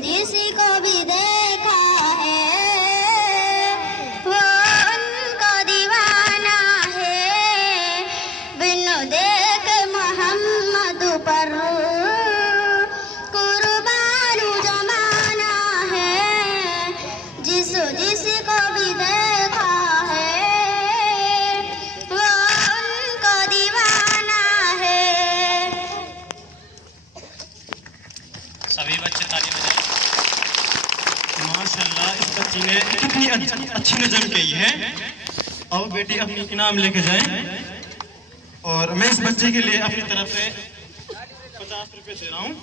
जिसको भी देखा है वो उनका दीवाना है। बिनु देख मोहम्मद पर कुर्बान जमाना है। जिसको भी देखा है वो उनका दीवाना है। सभी बच्चे ताली बजाएं। माशाल्लाह, इस बच्ची ने कितनी अच्छी नज़म कही है। अब बेटी अपनी इनाम लेके जाएं। और मैं इस बच्चे के लिए अपनी तरफ से 50 रुपए दे रहा हूँ।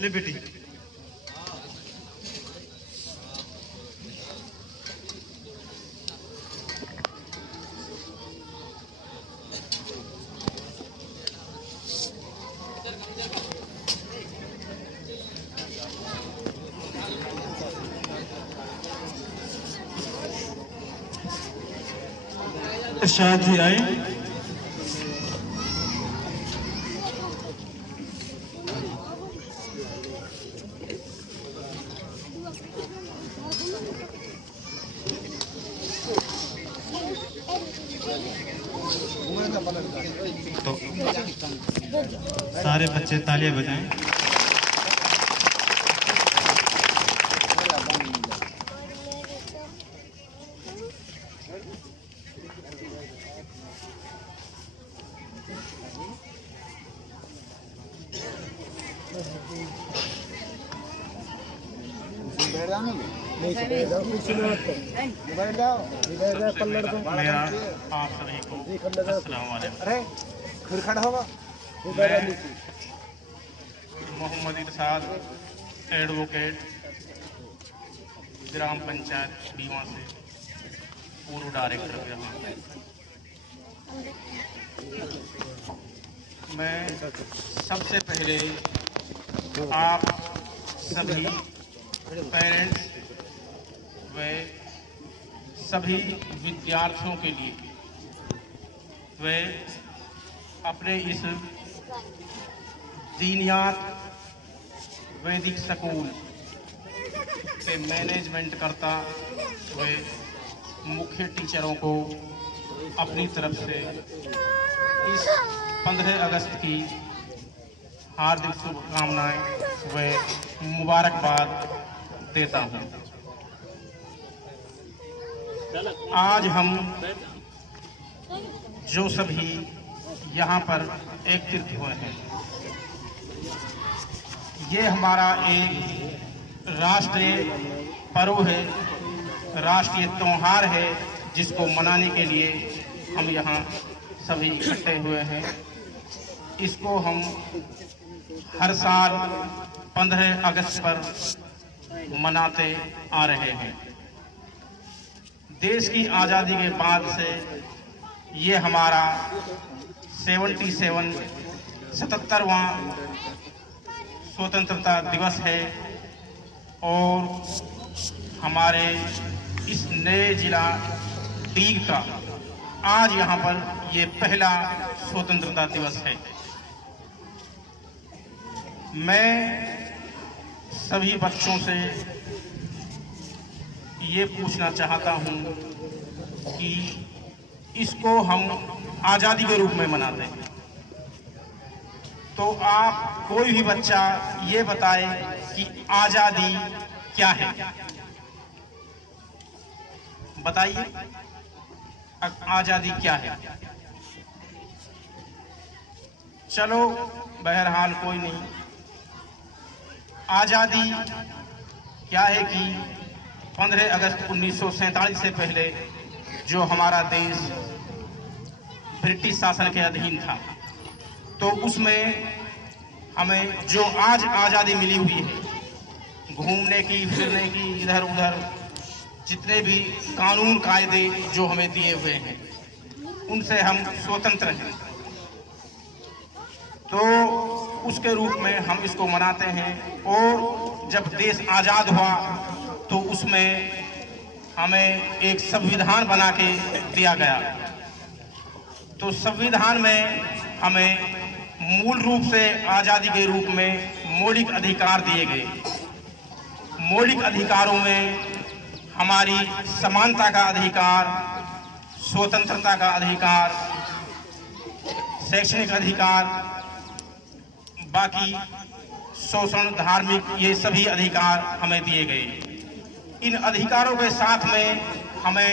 ले बेटी। इरशाद जी आए। तो सारे बच्चे तालियां बजाएं। मेरा आप सभी को अस्सलाम वालेकुम। अरे फिर खड़ा होगा। मोहम्मद इरशाद, एडवोकेट, ग्राम पंचायत बीमा से पूर्व डायरेक्टर यहाँ। मैं सबसे पहले आप सभी पेरेंट्स व सभी विद्यार्थियों के लिए व अपने इस दीनियात वैदिक स्कूल के मैनेजमेंट करता व मुख्य टीचरों को अपनी तरफ से इस 15 अगस्त की हार्दिक शुभकामनाएं व मुबारकबाद देता हूं। आज हम जो सभी यहाँ पर एकत्रित हुए हैं, ये हमारा एक राष्ट्रीय पर्व है, राष्ट्रीय त्योहार है, जिसको मनाने के लिए हम यहाँ सभी इकट्ठे हुए हैं। इसको हम हर साल 15 अगस्त पर मनाते आ रहे हैं। देश की आज़ादी के बाद से ये हमारा 77वां स्वतंत्रता दिवस है और हमारे इस नए जिला डीग का आज यहाँ पर ये पहला स्वतंत्रता दिवस है। मैं सभी बच्चों से ये पूछना चाहता हूँ कि इसको हम आज़ादी के रूप में मनाते हैं, तो आप कोई भी बच्चा ये बताए कि आज़ादी क्या है। बताइए, आज़ादी क्या है? चलो बहरहाल कोई नहीं। आज़ादी क्या है कि 15 अगस्त 1947 से पहले जो हमारा देश ब्रिटिश शासन के अधीन था, तो उसमें हमें जो आज आज़ादी मिली हुई है, घूमने की, फिरने की, इधर उधर जितने भी कानून कायदे जो हमें दिए हुए हैं, उनसे हम स्वतंत्र हैं। तो उसके रूप में हम इसको मनाते हैं। और जब देश आज़ाद हुआ तो उसमें हमें एक संविधान बना के दिया गया। तो संविधान में हमें मूल रूप से आज़ादी के रूप में मौलिक अधिकार दिए गए। मौलिक अधिकारों में हमारी समानता का अधिकार, स्वतंत्रता का अधिकार, शैक्षणिक अधिकार, बाकी शोषण, धार्मिक, ये सभी अधिकार हमें दिए गए। इन अधिकारों के साथ में हमें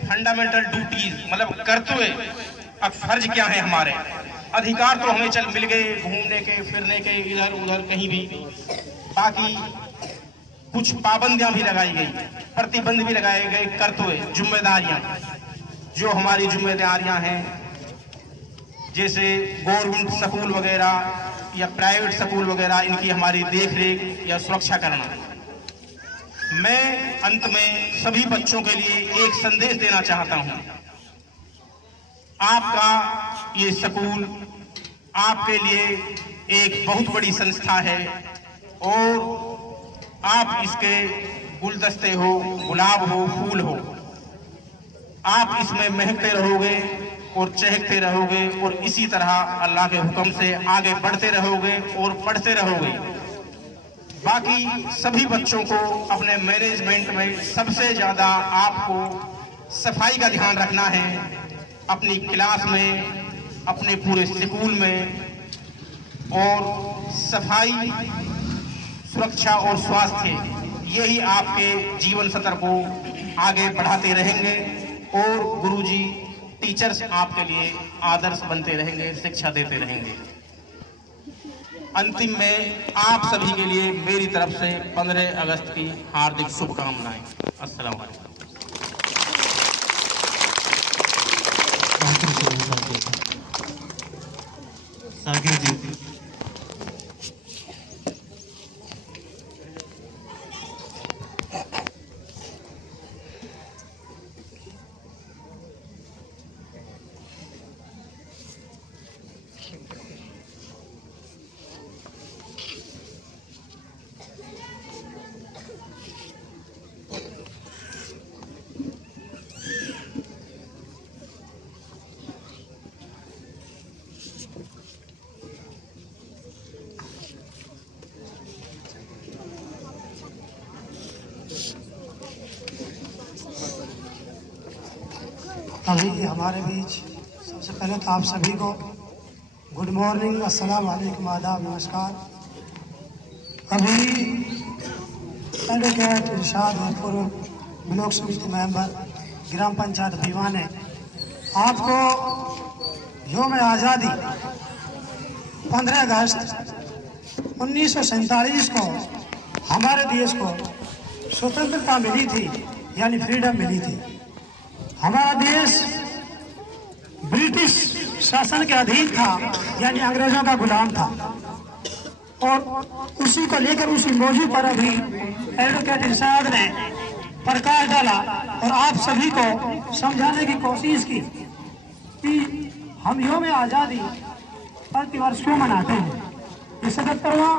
फंडामेंटल ड्यूटीज मतलब कर्तव्य, अब फर्ज क्या है हमारे। अधिकार तो हमें चल मिल गए घूमने के, फिरने के, इधर उधर कहीं भी, बाकी कुछ पाबंदियां भी लगाई गई, प्रतिबंध भी लगाए गए। कर्तव्य, जिम्मेदारियां, जो हमारी जिम्मेदारियां हैं, जैसे गवर्नमेंट स्कूल वगैरह या प्राइवेट स्कूल वगैरह, इनकी हमारी देखरेख या सुरक्षा करना। मैं अंत में सभी बच्चों के लिए एक संदेश देना चाहता हूं। आपका ये स्कूल आपके लिए एक बहुत बड़ी संस्था है और आप इसके गुलदस्ते हो, गुलाब हो, फूल हो। आप इसमें महकते रहोगे और चहकते रहोगे और इसी तरह अल्लाह के हुक्म से आगे बढ़ते रहोगे और पढ़ते रहोगे। बाकी सभी बच्चों को अपने मैनेजमेंट में सबसे ज्यादा आपको सफाई का ध्यान रखना है। अपनी क्लास में, अपने पूरे स्कूल में, और सफाई, सुरक्षा और स्वास्थ्य, यही आपके जीवन सत्र को आगे बढ़ाते रहेंगे और गुरुजी, टीचर्स आपके लिए आदर्श बनते रहेंगे, शिक्षा देते रहेंगे। अंतिम में आप सभी के लिए मेरी तरफ से 15 अगस्त की हार्दिक शुभकामनाएं। अस्सलाम वालेकुम। साकिर जी, अभी हमारे बीच सबसे पहले तो आप सभी को गुड मॉर्निंग, अस्सलाम वालेकुम, आदाब, नमस्कार। अभी एडवोकेट इरशाद पूर्व ब्लॉक समिति मेंबर, ग्राम पंचायत दीवान ने आपको यौम आज़ादी 15 अगस्त 1947 को हमारे देश को स्वतंत्रता मिली थी, यानी फ्रीडम मिली थी। हमारा देश ब्रिटिश शासन के अधीन था, यानी अंग्रेजों का गुलाम था, और उसी को लेकर उसी मौजू पर अभी एडवोकेट इरशाद ने प्रकाश डाला और आप सभी को समझाने की कोशिश की कि हम यौम आज़ादी प्रतिवर्ष क्यों मनाते हैं। ये 77वां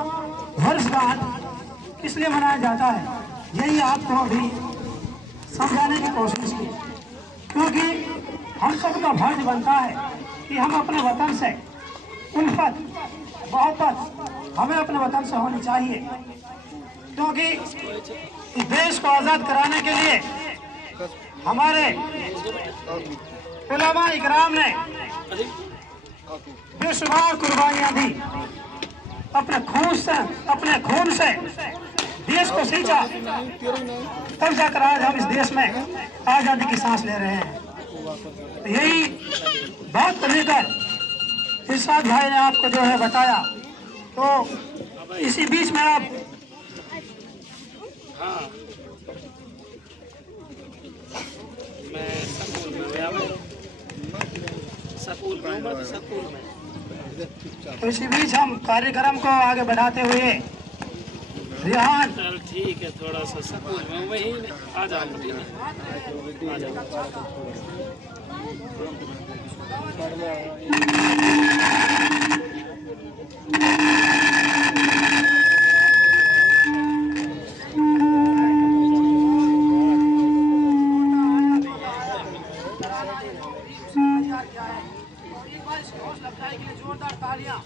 वर्षगांठ किस लिए मनाया जाता है, यही आपको अभी समझाने की कोशिश की। क्योंकि हम सबका फर्ज बनता है कि हम अपने वतन से उल्फत, मोहब्बत हमें अपने वतन से होनी चाहिए। क्योंकि इस देश को आज़ाद कराने के लिए हमारे उलमा इकराम ने बेशुमार कुर्बानियां दी, अपने खून से देश को सींचा, तब जाकर आज हम इस देश में आज़ादी की सांस ले रहे हैं। तो यही बात को लेकर इरशाद भाई ने आपको जो है बताया, तो इसी बीच में आप तो इसी बीच हम कार्यक्रम को आगे बढ़ाते हुए रिहान, चल ठीक है, थोड़ा सा स्कूल में वही आ जाऊंगी। जोरदार तालियां।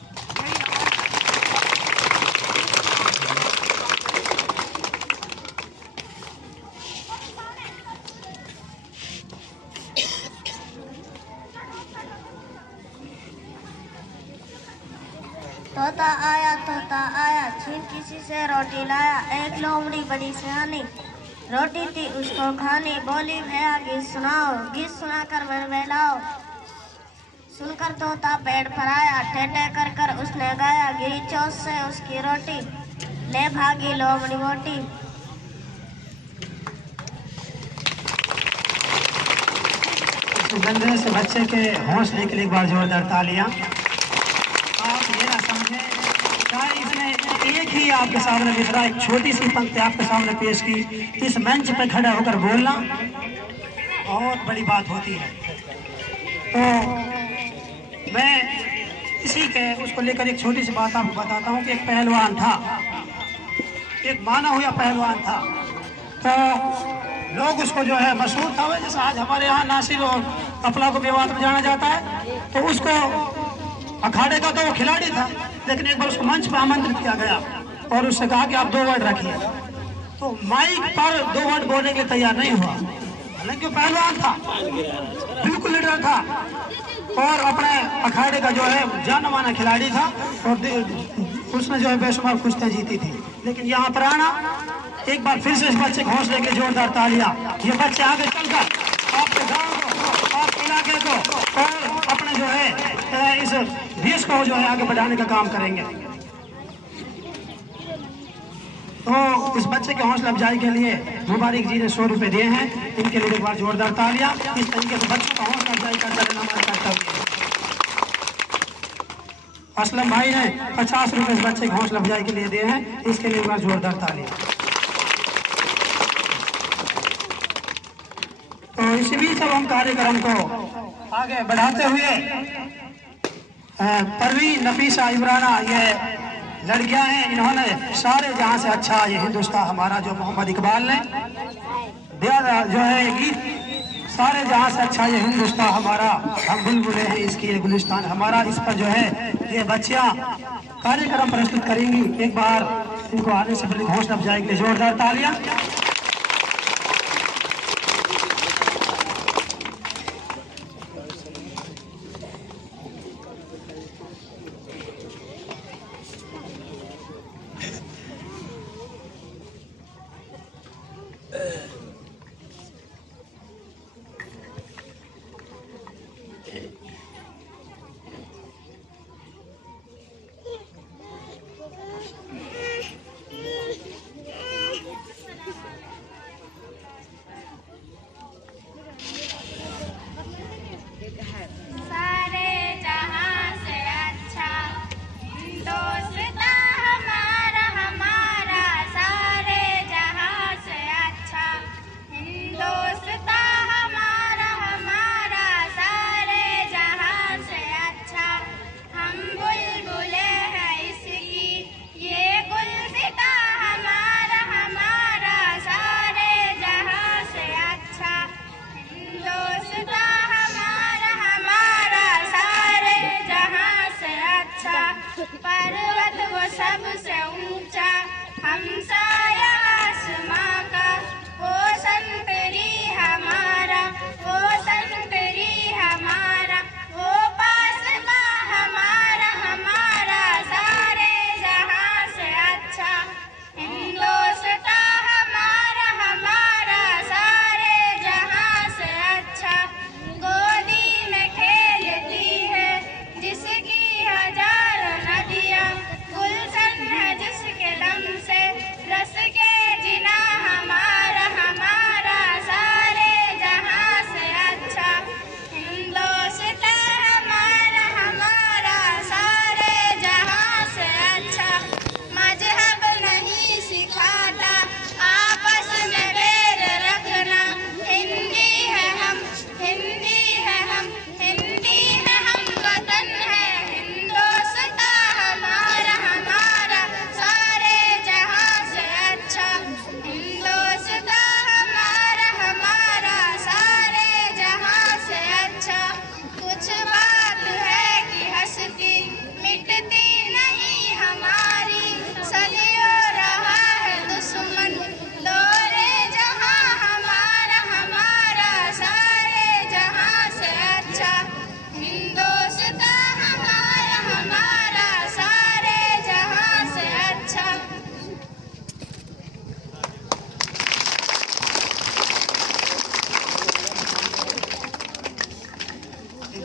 तोता आया छीन किसी से रोटी लाया। एक लोमड़ी बड़ी सियानी रोटी थी उसको खानी। बोली भैया गीत सुनाओ, गीत सुनाकर मन बहलाओ। सुनकर तोता पेड़ पर आया, ठेठे कर कर उसने गाया। गिरी चौथ से उसकी रोटी, ले भागी लोमड़ी मोटी। गंदे से बच्चे के हौसले के लिए एक बार जोरदार तालियां। आप ये ना समझे शायद इसने एक ही आपके सामने मित्रा एक छोटी सी पंक्ति आपके सामने पेश की। इस मंच पर खड़ा होकर बोलना बहुत बड़ी बात होती है। तो मैं इसी के उसको लेकर एक छोटी सी बात आपको बताता हूँ कि एक पहलवान था, एक माना हुआ पहलवान था। तो लोग उसको जो है मशहूर था, जैसे आज हमारे यहाँ नासिर और कपला को विवाद में जाना जाता है, तो उसको अखाड़े का तो वो खिलाड़ी था, लेकिन एक बार उसको मंच पर आमंत्रित किया गया और उससे कहा कि आप 2 वर्ड रखिए। तो माइक पर 2 वर्ड बोलने के लिए तैयार नहीं हुआ, हालांकि वो पहलवान था, बिल्कुल लीडर था और अपने अखाड़े का जो है जाना माना खिलाड़ी था और उसने जो है बेशुमार कुश्तियां जीती थी। लेकिन यहाँ पर आना एक बार फिर से इस बच्चे के हौसले के जोरदार तालियां। ये बच्चे आगे चलकर आपके गांव को, आपके इलाके को और अपने जो है इस देश को जो है आगे बढ़ाने का काम करेंगे। तो इस बच्चे के हौसला अफजाई के लिए मुबारक जी ने 100 रुपए दिए हैं, इनके लिए एक बार जोरदार तालियां। इस तरीके से बच्चों का हौसला अफजाई करता रहना हमारा कर्तव्य है। असलम भाई ने 50 रुपए इस बच्चे के हौसला अफजाई के लिए दिए हैं, इसके लिए एक बार जोरदार तालियां। तो इसी बीच अब हम कार्यक्रम को आगे बढ़ाते हुए परवीन, नफीसा, इमराना ये लड़कियां हैं, इन्होंने सारे जहां से अच्छा ये हिंदुस्तान हमारा जो मोहम्मद इकबाल ने दिया जो है गीत, सारे जहां से अच्छा ये हिंदुस्तान हमारा, हम बुलबुले हैं इसकी ये गुलिस्तान हमारा, इस पर जो है ये बच्चियां कार्यक्रम प्रस्तुत करेंगी। एक बार इनको आने से पहले हौसला अफजाई के लिए जोरदार तालियां।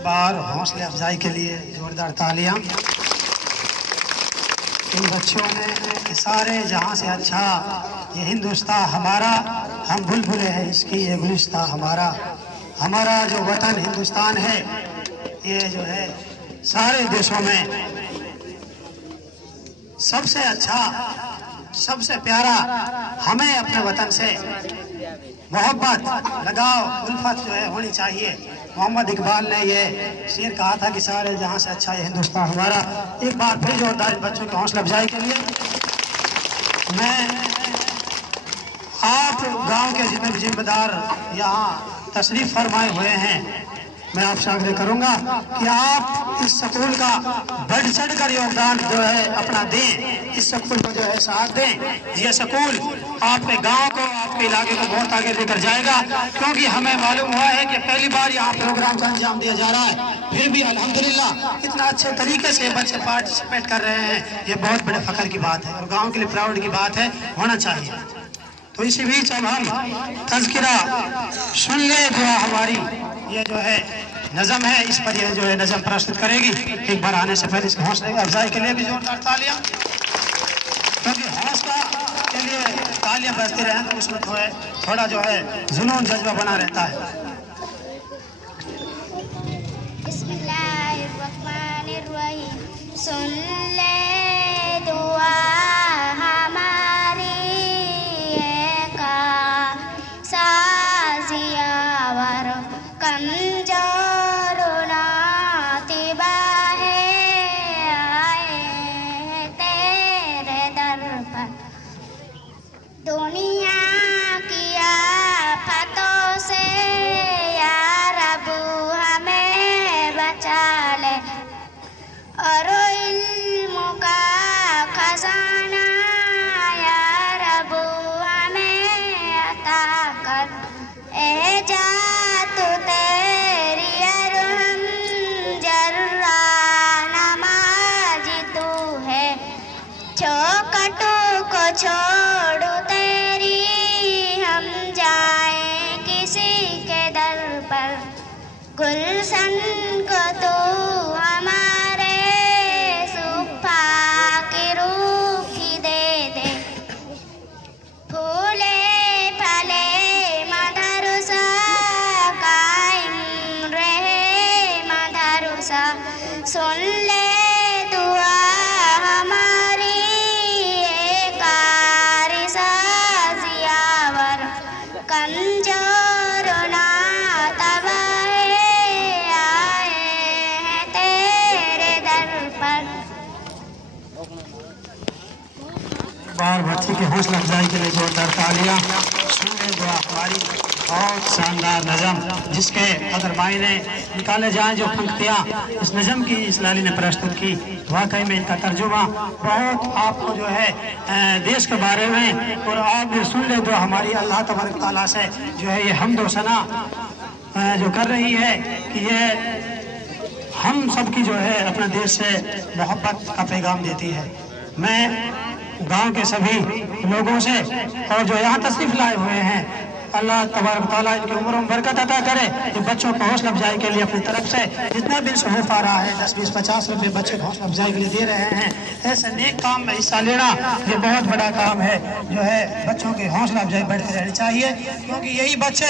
बार हौसले अफजाई के लिए जोरदार तालियां। इन बच्चों ने सारे जहां से अच्छा, ये हिंदुस्तान हमारा, हम बुलबुलें हैं इसकी, ये गुलिस्तान हमारा, हमारा जो वतन हिंदुस्तान है ये जो है सारे देशों में सबसे अच्छा, सबसे प्यारा, हमें अपने वतन से मोहब्बत, लगाव, उल्फत जो है होनी चाहिए। मोहम्मद इकबाल ने ये शेर कहा था कि सारे जहां से अच्छा ये हिंदुस्तान हमारा। एक बार फिर जोरदार बच्चों की हौसला अफजाई के लिए मैं आप गांव के जितने भी जिम्मेदार यहाँ तशरीफ फरमाए हुए हैं, मैं आपसे आग्रह करूंगा कि आप इस स्कूल का बढ़ चढ़कर योगदान जो है अपना दें, इस स्कूल को जो है साथ दें। ये स्कूल आपके गांव को, आपके इलाके को बहुत आगे लेकर जाएगा, क्योंकि हमें मालूम हुआ है कि पहली बार यहाँ प्रोग्राम का अंजाम दिया जा रहा है, फिर भी अल्हम्दुलिल्लाह इतना अच्छे तरीके से बच्चे पार्टिसिपेट कर रहे हैं। ये बहुत बड़े फख्र की बात है और गाँव के लिए प्राउड की बात है, होना चाहिए। तो इसी बीच अब हम तज़किरा सुन ले दुआ हमारी, ये जो है नज़म है, इस पर यह जो है नज़म प्रस्तुत करेगी। एक बार आने से पहले इसके हौसले अफजाई के लिए भी जोरदार तालियां, क्योंकि हौसला के लिए तालियां बजती रहें तो उसमें थोड़ा जो है जुनून जज्बा बना रहता है। बिस्मिल्लाहिर्रहमानिर्रहीम। सुन ले दुआ दुनिया की आफतों से या रब हमें बचा ले, और इल्म का खजाना या रब हमें अता कर। एजात तेरी अरहम जर्रा नमाज तू है, चौकटों को छोड़ो तेरी हम जाए किसी के दर पर। गुलशन को तो हमारे सुफा की रूह की दे दे, फूले फले मदरसा कायम रहे मदरसा। सुन ले दुआ हमारी कमजोर ना तबाहे आए हैं तेरे दर पर। बार बच्चे की हौसला अफजाई के लिए जोरदार तालियां। सुनने दुआ हमारी बहुत शानदार नज़म, जिसके अगर मायने निकाले जाएं, जो पंक्तियाँ इस नज़म की इस लाली ने प्रस्तुत की, वाकई में इनका तर्जुमा बहुत आपको जो है देश के बारे में, और आप भी सुन ले दुआ हमारी अल्लाह तबारक तआला से जो है ये हम्द व सना जो कर रही है कि ये हम सब की जो है अपने देश से मोहब्बत का पैगाम देती है। मैं गांव के सभी लोगों से और जो यहाँ तशरीफ लाए हुए हैं, अल्लाह तबारक तआला इनकी उम्रों में बरकत अता करे। ये बच्चों को हौसला अफजाई के लिए अपनी तरफ से जितना भी से हो पा रहा है 10, 20, 50 रुपये बच्चे को हौसला अफजाई के लिए दे रहे हैं। ऐसे नेक काम में हिस्सा लेना ये बहुत बड़ा काम है, जो है बच्चों की हौसला अफजाई बढ़ती रहनी चाहिए, क्योंकि यही बच्चे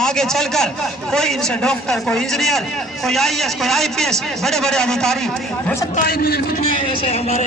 आगे चलकर कोई इनसे डॉक्टर, कोई इंजीनियर, कोई IAS, कोई IPS, बड़े बड़े अधिकारी हो सकता है। ऐसे हमारे